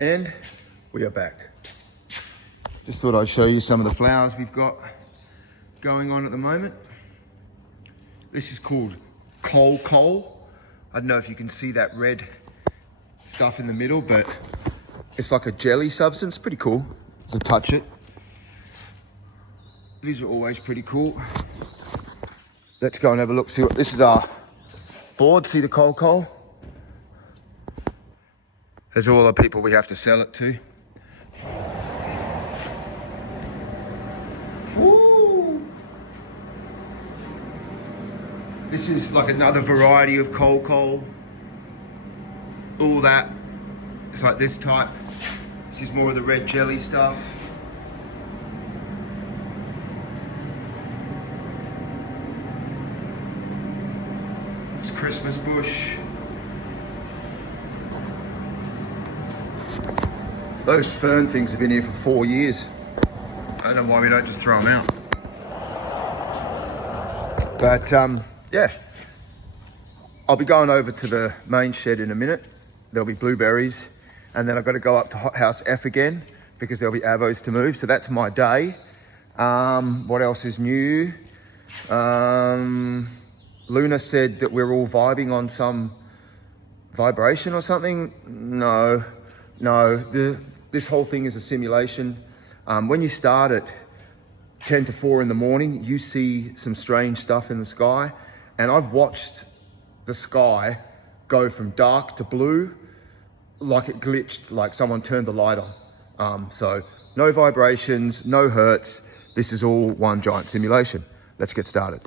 And we are back. Just thought I'd show you some of the flowers we've got going on at the moment. This is called coal. I don't know if you can see that red stuff in the middle, but it's like a jelly substance. Pretty cool to touch it. These are always pretty cool. Let's go and have a look. See what this is. Our board. See the coal. There's all the people we have to sell it to. Woo! This is like another variety of coal. All that. It's like this type. This is more of the red jelly stuff. It's Christmas bush. Those fern things have been here for 4 years. I don't know why we don't just throw them out. But yeah, I'll be going over to the main shed in a minute. There'll be blueberries, and then I've got to go up to Hothouse F again because there'll be avos to move. So that's my day. What else is new? Luna said that we're all vibing on some vibration or something. No. This whole thing is a simulation. When you start at 10 to 4 in the morning, you see some strange stuff in the sky. And I've watched the sky go from dark to blue, like it glitched, like someone turned the light on. So no vibrations, no hertz. This is all one giant simulation. Let's get started.